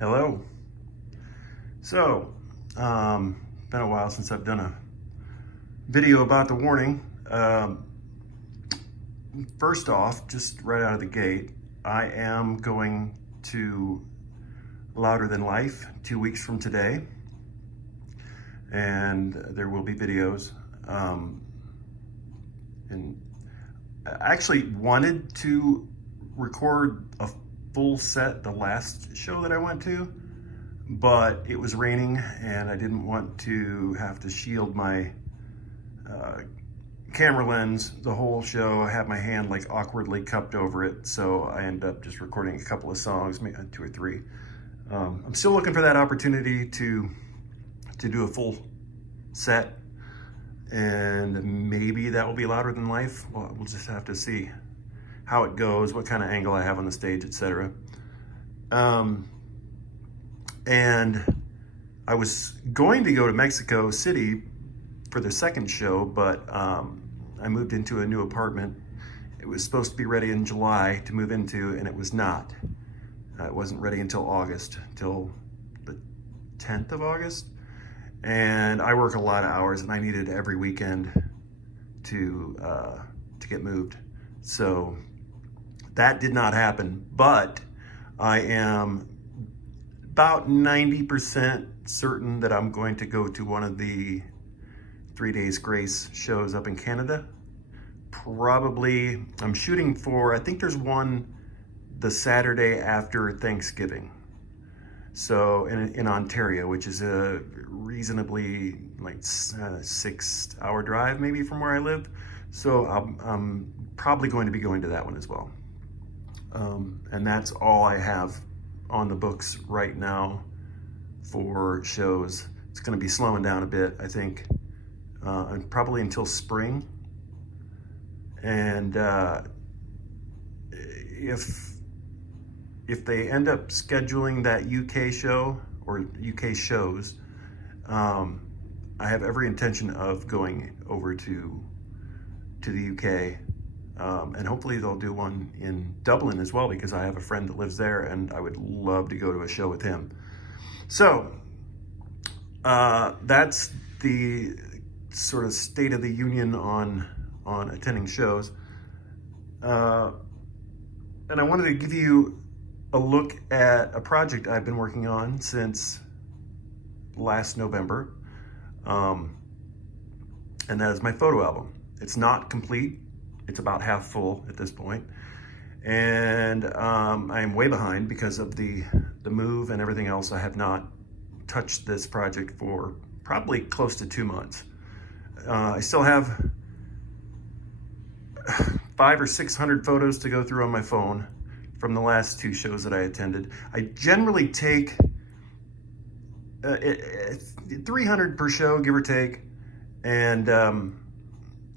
Hello. So, been a while since I've done a video about the warning. First off, just right out of the gate, I am going to Louder Than Life 2 weeks from today, and there will be videos. And I actually wanted to record a full set the last show that I went to, but it was raining and I didn't want to have to shield my camera lens the whole show. I had my hand like awkwardly cupped over it, so I ended up just recording a couple of songs, maybe 2 or 3. I'm still looking for that opportunity to do a full set, and maybe that will be Louder Than Life. Well, we'll just have to see how it goes, what kind of angle I have on the stage, etc. And I was going to go to Mexico City for the second show, but I moved into a new apartment. It was supposed to be ready in July to move into, and it was not. It wasn't ready until August, till the 10th of August. And I work a lot of hours, and I needed every weekend to get moved. So that did not happen, but I am about 90% certain that I'm going to go to one of the 3 Days Grace shows up in Canada. Probably, I'm shooting for, I think there's one the Saturday after Thanksgiving. So in Ontario, which is a reasonably like 6-hour drive maybe from where I live. So I'm probably going to be going to that one as well. And that's all I have on the books right now for shows. It's going to be slowing down a bit, I think, and probably until spring. And if they end up scheduling that UK show or UK shows, I have every intention of going over to the UK. And hopefully they'll do one in Dublin as well, because I have a friend that lives there and I would love to go to a show with him. So that's the sort of state of the union on attending shows. And I wanted to give you a look at a project I've been working on since last November. And that is my photo album. It's not complete. It's about half full at this point. And I'm way behind because of the move and everything else. I have not touched this project for probably close to 2 months. I still have 500 or 600 photos to go through on my phone from the last 2 shows that I attended. I generally take 300 per show, give or take, and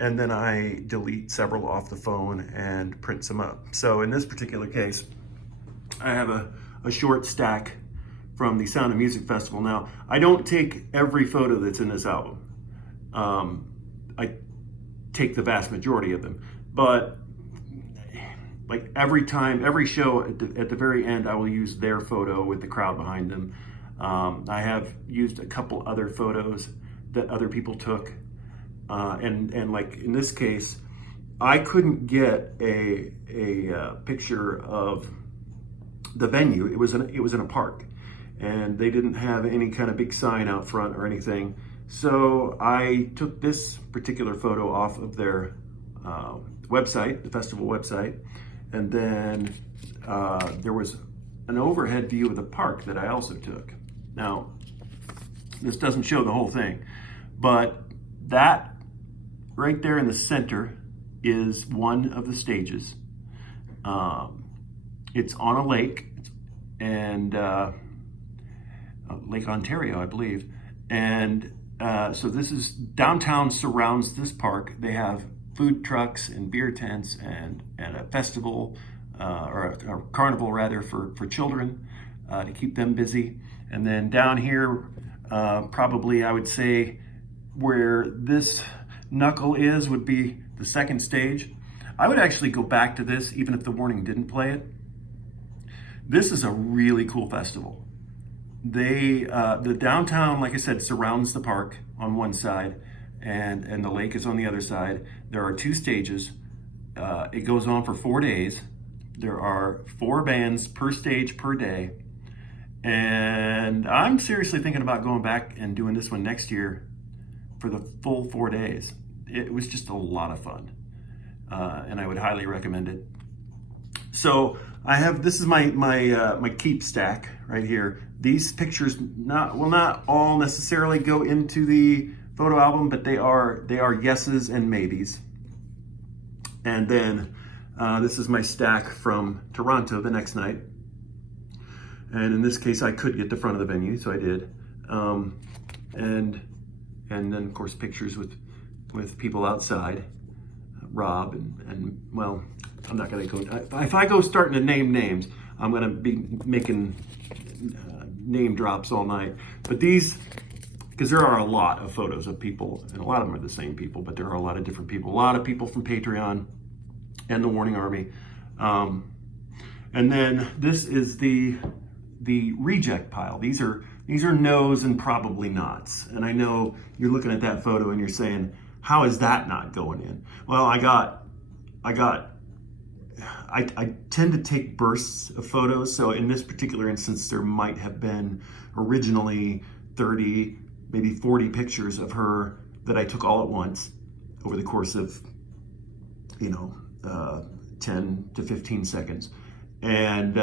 then I delete several off the phone and print some up. So in this particular case, I have a short stack from the Sound of Music Festival. Now, I don't take every photo that's in this album. I take the vast majority of them, but like every show at the very end, I will use their photo with the crowd behind them. I have used a couple other photos that other people took. And like in this case, I couldn't get a picture of the venue. It was in a park, and they didn't have any kind of big sign out front or anything. So I took this particular photo off of their website, the festival website, and then there was an overhead view of the park that I also took. Now, this doesn't show the whole thing, but that right there in the center is one of the stages. It's on a lake, and Lake Ontario, I believe. And so this is, downtown surrounds this park. They have food trucks and beer tents and a festival, or a carnival rather, for children to keep them busy. And then down here, probably I would say where this knuckle would be the second stage. I would actually go back to this even if the warning didn't play it. This is a really cool festival. the downtown, like I said, surrounds the park on one side, and the lake is on the other side. There are 2 stages. It goes on for 4 days. There are 4 bands per stage per day. And I'm seriously thinking about going back and doing this one next year for the full 4 days. It was just a lot of fun. And I would highly recommend it. So this is my keep stack right here. These pictures will not all necessarily go into the photo album, but they are yeses and maybes. And then this is my stack from Toronto the next night. And in this case, I could get the front of the venue, so I did. And then of course pictures with people outside, Rob and well, I'm not gonna go, if I go starting to name names, I'm gonna be making name drops all night. But these, because there are a lot of photos of people, and a lot of them are the same people, but there are a lot of different people. A lot of people from Patreon and the Warning Army. And then this is the reject pile. These are no's and probably nots. And I know you're looking at that photo and you're saying, how is that not going in? Well, I tend to take bursts of photos. So in this particular instance, there might have been originally 30, maybe 40 pictures of her that I took all at once over the course of, 10 to 15 seconds. And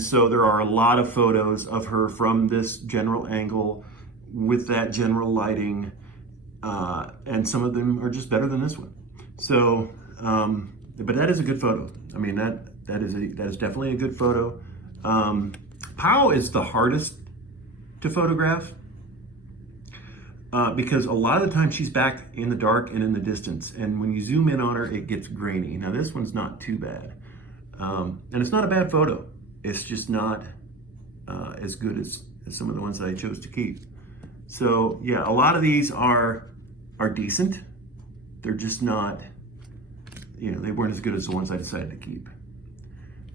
so there are a lot of photos of her from this general angle with that general lighting. And some of them are just better than this one. So, but that is a good photo. I mean, that is definitely a good photo. Pau is the hardest to photograph because a lot of the time she's back in the dark and in the distance. And when you zoom in on her, it gets grainy. Now this one's not too bad. And it's not a bad photo. It's just not as good as some of the ones that I chose to keep. So yeah, a lot of these are decent. They're just not, they weren't as good as the ones I decided to keep.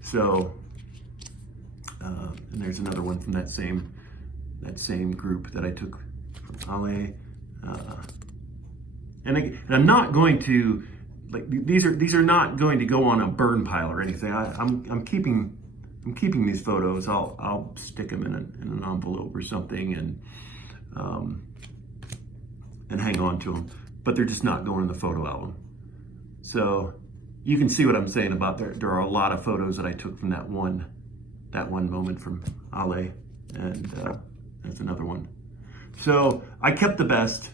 So, and there's another one from that same group that I took from Ale. And I'm not going to, these are not going to go on a burn pile or anything. I'm keeping these photos. I'll stick them in an envelope or something and hang on to them, but they're just not going in the photo album. So you can see what I'm saying about there are a lot of photos that I took from that one moment from Ale, and that's another one. So I kept the best,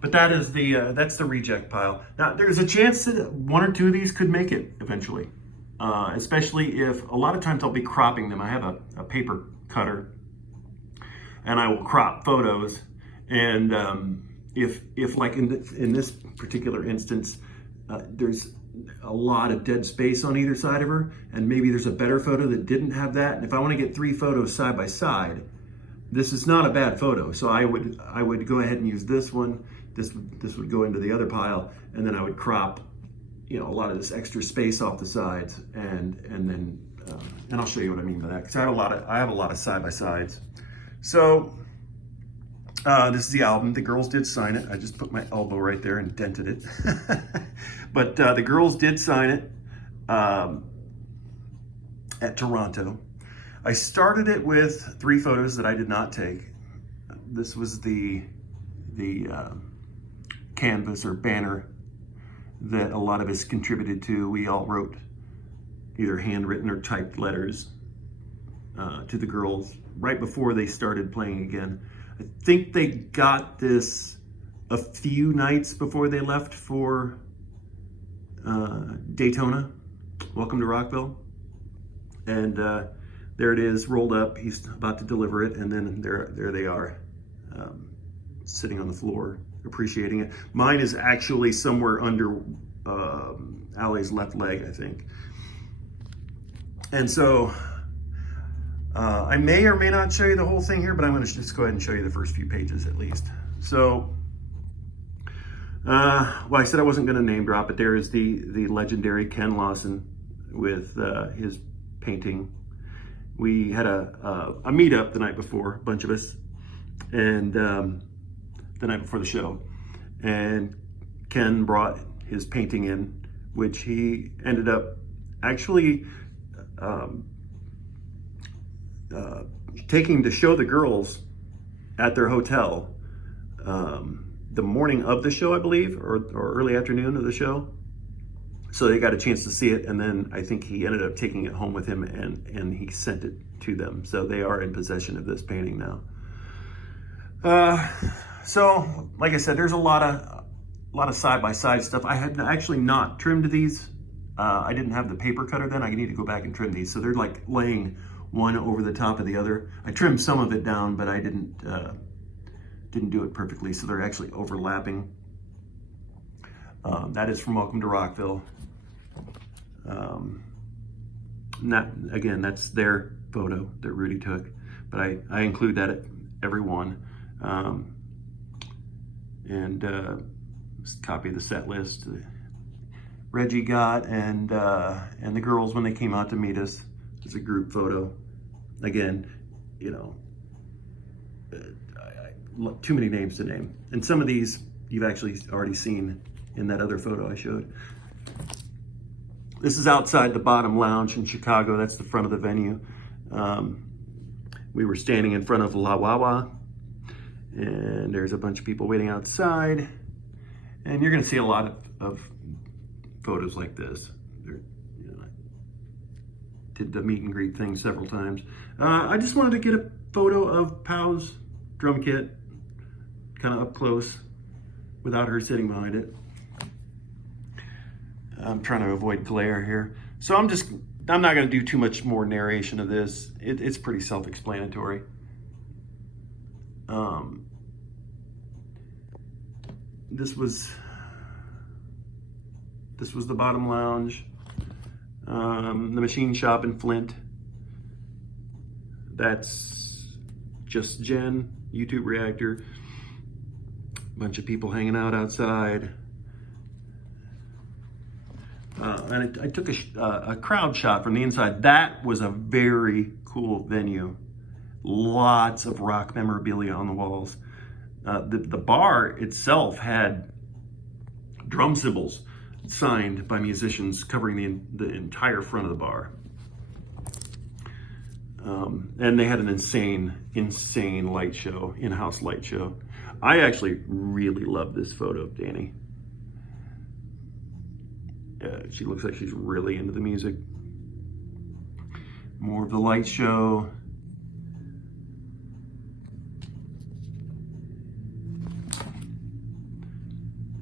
but that's the reject pile. Now there's a chance that 1 or 2 of these could make it eventually. Especially if, a lot of times I'll be cropping them. I have a paper cutter and I will crop photos. And if like in this particular instance, there's a lot of dead space on either side of her, and maybe there's a better photo that didn't have that. And if I want to get 3 photos side by side, this is not a bad photo. So I would go ahead and use this one. This would go into the other pile, and then I would crop a lot of this extra space off the sides, and then I'll show you what I mean by that, because I have a lot of side by sides. So this is the album. The girls did sign it. I just put my elbow right there and dented it. But the girls did sign it at Toronto. I started it with 3 photos that I did not take. This was the canvas or banner that a lot of us contributed to. We all wrote either handwritten or typed letters to the girls right before they started playing again. I think they got this a few nights before they left for Daytona, Welcome to Rockville. And there it is, rolled up. He's about to deliver it, and then there they are, sitting on the floor, appreciating it. Mine is actually somewhere under Allie's left leg, I think. And so I may or may not show you the whole thing here, but I'm going to just go ahead and show you the first few pages at least. So, well, I said I wasn't going to name drop, but there is the legendary Ken Lawson with his painting we had a meetup the night before, a bunch of us, and the night before the show. And Ken brought his painting in, which he ended up actually taking to show the girls at their hotel the morning of the show, I believe, or early afternoon of the show. So they got a chance to see it, and then I think he ended up taking it home with him, and he sent it to them. So they are in possession of this painting now. So like I said, there's a lot of side-by-side stuff. I had actually not trimmed these. I didn't have the paper cutter then. I need to go back and trim these. So they're like laying one over the top of the other. I trimmed some of it down, but I didn't do it perfectly. So they're actually overlapping. That is from Welcome to Rockville. Again, that's their photo that Rudy took, but I include that at every one. And copy of the set list Reggie got, and the girls when they came out to meet us. It's a group photo. Again, you know, too many names to name. And some of these you've actually already seen in that other photo I showed. This is outside the Bottom Lounge in Chicago. That's the front of the venue. We were standing in front of La Wawa, and there's a bunch of people waiting outside. And you're gonna see a lot of photos like this. I did the meet and greet thing several times. I just wanted to get a photo of Pow's drum kit, kind of up close, without her sitting behind it. I'm trying to avoid glare here. So I'm not gonna do too much more narration of this. It's pretty self-explanatory. This was the Bottom Lounge, the machine shop in Flint. That's Just Jen, YouTube reactor. Bunch of people hanging out outside. And I took a crowd shot from the inside. That was a very cool venue. Lots of rock memorabilia on the walls. The bar itself had drum cymbals signed by musicians covering the entire front of the bar. And they had an insane light show, in-house light show. I actually really love this photo of Danny. She looks like she's really into the music. More of the light show.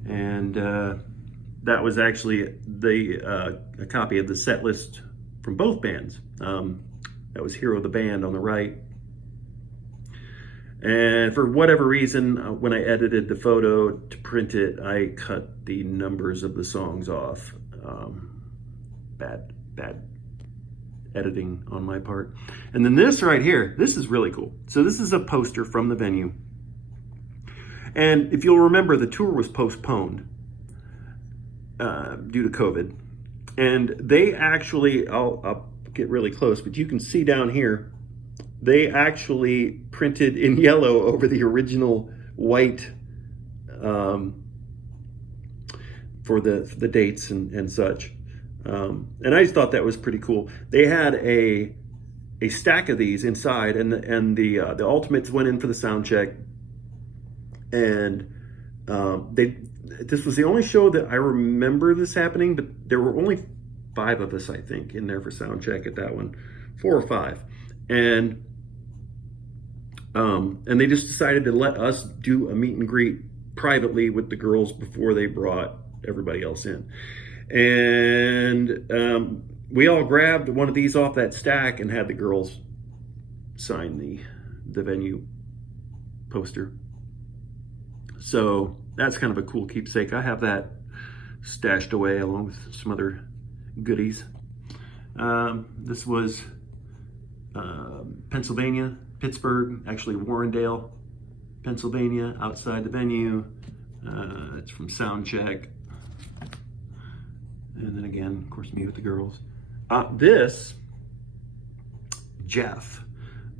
And that was actually a copy of the set list from both bands. That was Hero the Band on the right. And for whatever reason, when I edited the photo to print it, I cut the numbers of the songs off. Bad editing on my part. And then this right here, this is really cool. So this is a poster from the venue. And if you'll remember, the tour was postponed due to COVID. And they actually, I'll get really close, but you can see down here, they actually printed in yellow over the original white for the dates and such. And I just thought that was pretty cool. They had a stack of these inside, and the Ultimates went in for the sound check. And this was the only show that I remember this happening, but there were only 5 of us, I think, in there for sound check at that one, 4 or 5. And they just decided to let us do a meet and greet privately with the girls before they brought everybody else in. And we all grabbed one of these off that stack and had the girls sign the venue poster. So that's kind of a cool keepsake. I have that stashed away along with some other goodies. This was Pennsylvania, Pittsburgh, actually Warrendale, Pennsylvania, outside the venue. It's from Soundcheck. And then again, of course, me with the girls. This Jeff.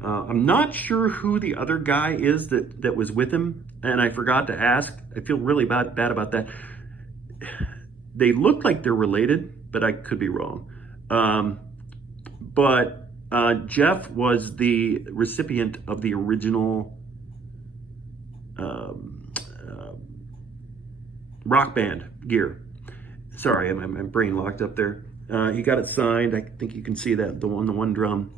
I'm not sure who the other guy is that was with him, and I forgot to ask. I feel really bad about that. They look like they're related, but I could be wrong. But Jeff was the recipient of the original Rock Band gear. Sorry, my brain locked up there. He got it signed. I think you can see that, the one drum.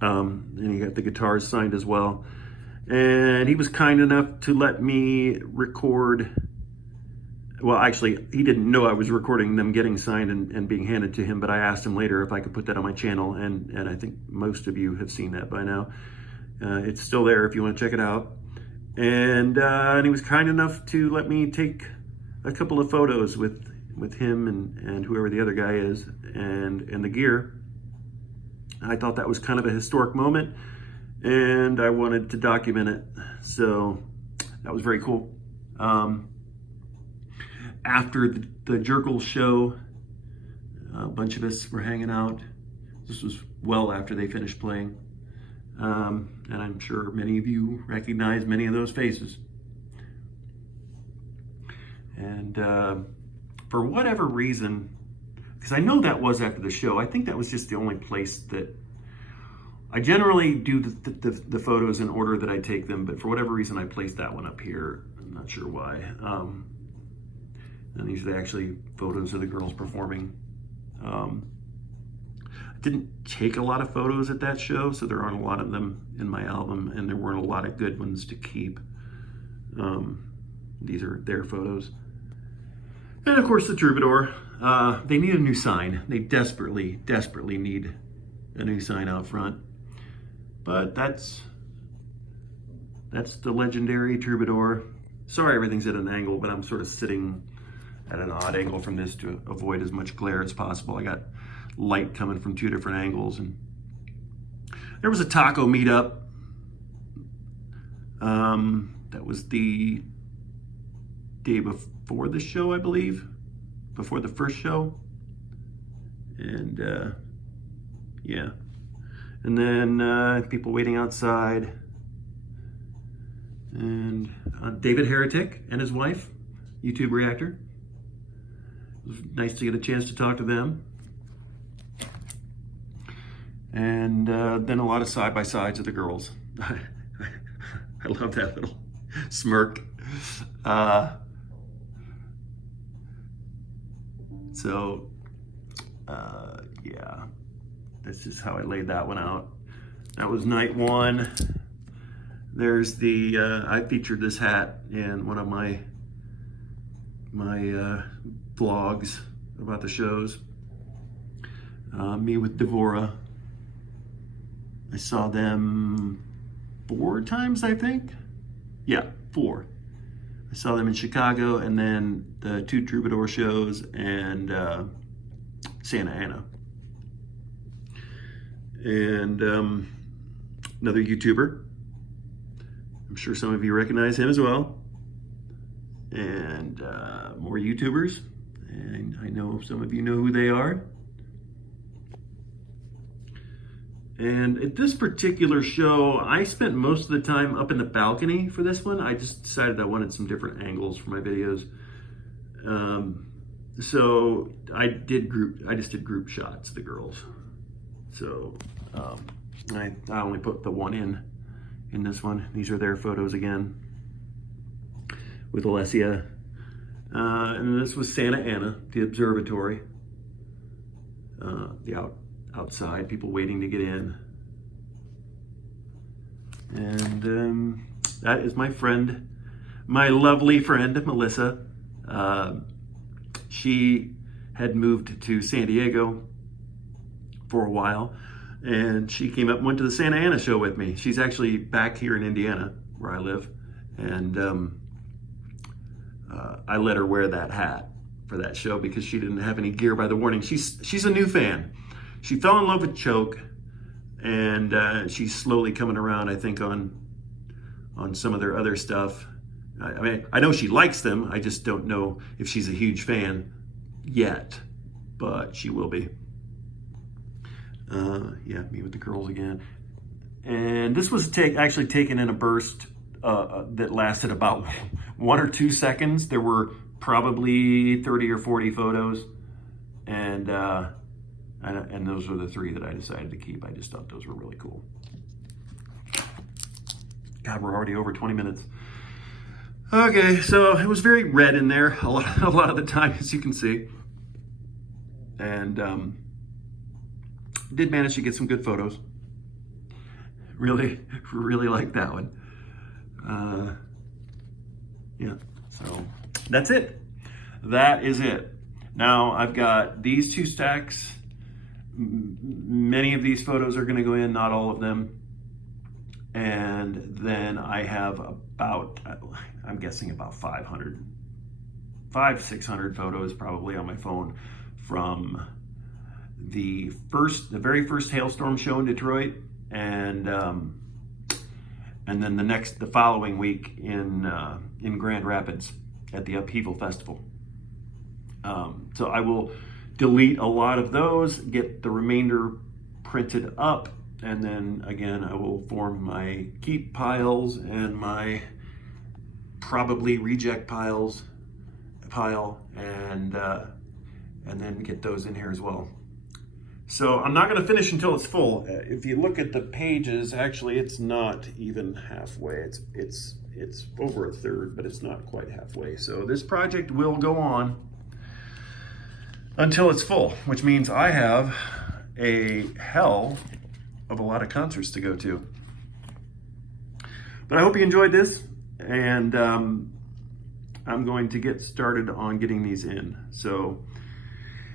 And he got the guitars signed as well. And he was kind enough to let me record. Well, actually, he didn't know I was recording them getting signed and being handed to him, but I asked him later if I could put that on my channel, and I think most of you have seen that by now. It's still there if you want to check it out. And he was kind enough to let me take a couple of photos with him and whoever the other guy is and the gear. I thought that was kind of a historic moment, and I wanted to document it. So that was very cool. After the Jerkle show, a bunch of us were hanging out. This was well after they finished playing. And I'm sure many of you recognize many of those faces. And for whatever reason, because I know that was after the show, I think that was just the only place that I generally do the photos in order that I take them, but for whatever reason I placed that one up here. I'm not sure why. And these are actually photos of the girls performing. I didn't take a lot of photos at that show, so there aren't a lot of them in my album, and there weren't a lot of good ones to keep. These are their photos. And of course the Troubadour. They need a new sign. They desperately need a new sign out front. But that's the legendary Troubadour. Sorry everything's at an angle, but I'm sort of sitting at an odd angle from this to avoid as much glare as possible. I got light coming from two different angles. And there was a taco meetup. That was the day before the show, I believe. Before the first show. And yeah. And then people waiting outside. And David Heretic and his wife, YouTube reactor. It was nice to get a chance to talk to them. And then a lot of side-by-sides of the girls. I love that little smirk. Yeah, that's just how I laid that one out. That was night one. There's the, I featured this hat in one of my vlogs about the shows. Me with Devora. I saw them 4 times, I think. Yeah, 4. I saw them in Chicago, and then the 2 Troubadour shows and Santa Ana. And another YouTuber. I'm sure some of you recognize him as well. And more YouTubers. And I know some of you know who they are. And at this particular show, I spent most of the time up in the balcony for this one. I just decided I wanted some different angles for my videos. So I just did group shots of the girls. So I only put the one in this one. These are their photos again with Alessia. And this was Santa Ana, the observatory. The outside, people waiting to get in. And that is my friend, my lovely friend, Melissa. She had moved to San Diego for a while, and she came up and went to the Santa Ana show with me. She's actually back here in Indiana, where I live, and I let her wear that hat for that show because she didn't have any gear by the warning. She's a new fan. She fell in love with Choke, and she's slowly coming around, I think, on some of their other stuff. I mean, I know she likes them. I just don't know if she's a huge fan yet, but she will be. Yeah, me with the curls again. And this was actually taken in a burst that lasted about 1 or 2 seconds. There were probably 30 or 40 photos, and those were the 3 that I decided to keep. I just thought those were really cool. God, we're already over 20 minutes. Okay, so it was very red in there a lot of the time, as you can see. And did manage to get some good photos. Really, really like that one. Yeah, so that's it. That is it. Now I've got these 2 stacks. Many of these photos are gonna go in, not all of them. And then I have about, I'm guessing about 500, 600 photos probably on my phone from the very first hailstorm show in Detroit, and then the following week in Grand Rapids at the Upheaval Festival. So I will delete a lot of those, get the remainder printed up, and then again I will form my keep piles and my probably reject pile, and then get those in here as well. So I'm not going to finish until it's full. If you look at the pages, actually it's not even halfway. It's over a third, but it's not quite halfway. So this project will go on until it's full, which means I have a hell of a lot of concerts to go to. But I hope you enjoyed this, and I'm going to get started on getting these in. So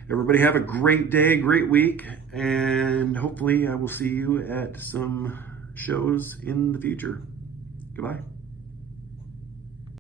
everybody have a great day, great week, and hopefully I will see you at some shows in the future. Goodbye.